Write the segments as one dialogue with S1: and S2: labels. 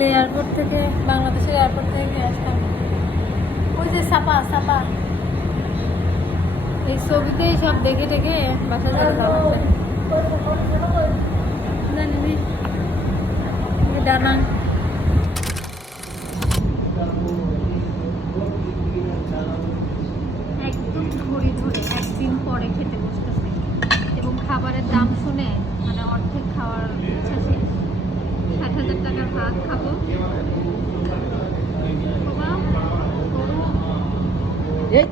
S1: জানলে এয়ারপোর্ট থেকে, বাংলাদেশের এয়ারপোর্ট থেকে আসতাম ওই যে সাপা সাপা। এই ছবিতেই সব দেখে টেকে বাসা ভালো জানি ডানা। একদম ঘড়ি ধরে, একদিন পরে খেতে বসতেছে এবং খাবারের দাম শুনে মানে অর্ধেক খাওয়ার ইচ্ছা শেষ ষাট হাজার টাকার ভাত খাব।
S2: এই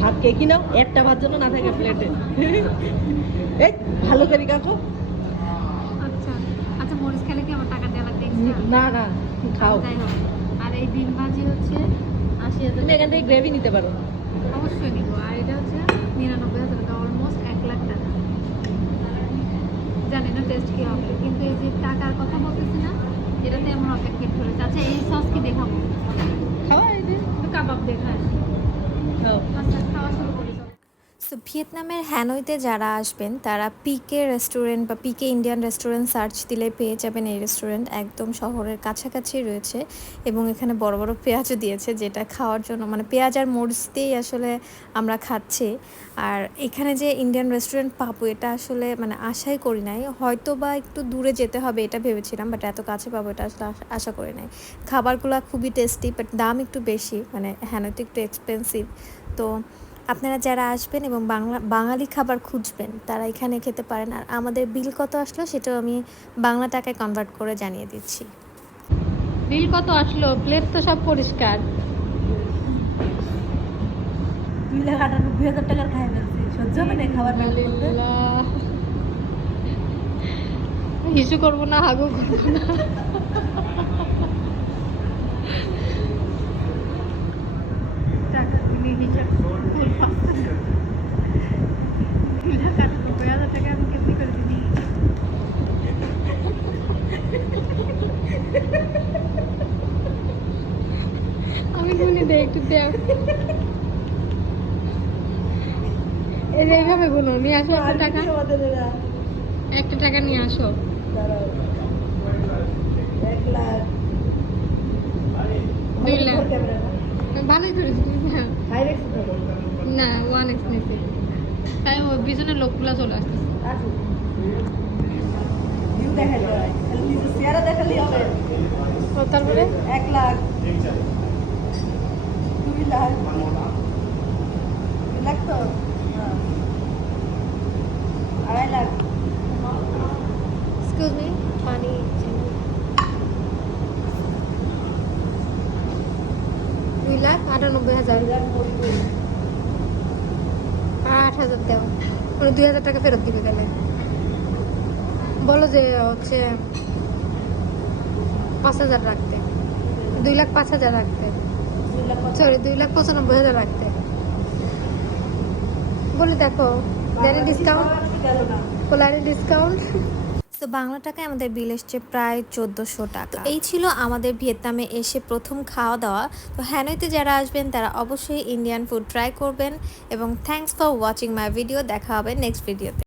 S2: ভাত কে কি নাও? একটা ভাত জন্য না থাকে প্লেটে এই ভালো করে কাকো
S1: আচ্ছা। আচ্ছা মরিচ খেলে কি আমার টাকা দেওয়া লাগবে?
S2: না না খাও।
S1: আর এই ডিম ভাজি হচ্ছে আশি হাজার
S2: এখান থেকে গ্রেভি নিতে পারো।
S1: অবশ্যই নিব। আর এটা হচ্ছে নিরানব্বই হাজার টাকা অলমোস্ট এক লাখ টাকা। জানি না টেস্ট কি হবে। কিন্তু এই যে টাকার কথা বলতেছি না এটাতে আমার অপেক্ষা করেছে আচ্ছা এই সস কি দেখাবো?
S2: খাওয়া এই যে।
S1: একটু কাবাব দেখা আসি
S2: খাও
S1: আচ্ছা খাওয়া শুরু করি চলো।
S3: সো ভিয়েতনামের হ্যানইতে যারা আসবেন, তারা পিকে রেস্টুরেন্ট বা পিকে ইন্ডিয়ান রেস্টুরেন্ট সার্চ দিলে পেয়ে যাবেন এই রেস্টুরেন্ট একদম শহরের কাছাকাছি রয়েছে এবং এখানে বড় বড় পেঁয়াজও দিয়েছে যেটা খাওয়ার জন্য। মানে পেঁয়াজ আর মরিচ দিয়েই আসলে আমরা খাচ্ছি। আর এখানে যে ইন্ডিয়ান রেস্টুরেন্ট পাবো, এটা আসলে মানে আশাই করি নাই। হয়তো বা একটু দূরে যেতে হবে এটা ভেবেছিলাম বাট এত কাছে পাবো এটা আসলে আশা- করি নাই। খাবারগুলো খুবই টেস্টি বাট দাম একটু বেশি। মানে হ্যানইতে একটু এক্সপেন্সিভ তো আপনারা যারা আসবেন এবং বাংলা বাঙালি খাবার খুঁজবেন তারা এখানে খেতে পারেন। আর আমাদের বিল কত আসলো সেটাও আমি বাংলা টাকায় কনভার্ট করে জানিয়ে দিচ্ছি।
S1: বিল কত আসলো? প্লেট তো সব পরিষ্কার।
S2: টাকার খাই সহ্য হবে না খাবার
S1: হিসু করব না হাগু করব না টাকা দিলে হিসাব ফুল পাচ্ছে না। দুই লাখ আটানব্বই হাজার টাকা আমি কেমনি করে দিই দেয় একটু দেখ এই যে এইভাবে গুনো নিয়ে আসো একটা টাকা। একটা টাকা নিয়ে আসো। দুই লাখ। ভালোই হ্যাঁ। না ওয়ান এক্স নিয়েছি। তাই ওই পিছনে লোকগুলো চলে আসতেছে। তারপরে?
S2: এক লাখ। লাখ তো হ্যাঁ। আড়াই লাখ।
S1: এক্সকিউজ মি পানি দুই লাখ আটানব্বই হাজার। আট হাজার দেও মানে দুই হাজার টাকা ফেরত দিবে তাহলে। বলো যে হচ্ছে পাঁচ হাজার রাখতে। দুই লাখ পাঁচ হাজার রাখতে? সরি দুই লাখ পঁচানব্বই হাজার রাখতে। বলে দেখো ডিসকাউন্ট বলে ডিসকাউন্ট
S3: তো বাংলা টাকায় আমাদের বিল এসছে প্রায় চোদ্দোশো টাকা। এই ছিল আমাদের ভিয়েতনামে এসে প্রথম খাওয়া দাওয়া। তো হ্যানইতে যারা আসবেন, তারা অবশ্যই ইন্ডিয়ান ফুড ট্রাই করবেন। এবং thanks for watching my video দেখা হবে নেক্সট ভিডিওতে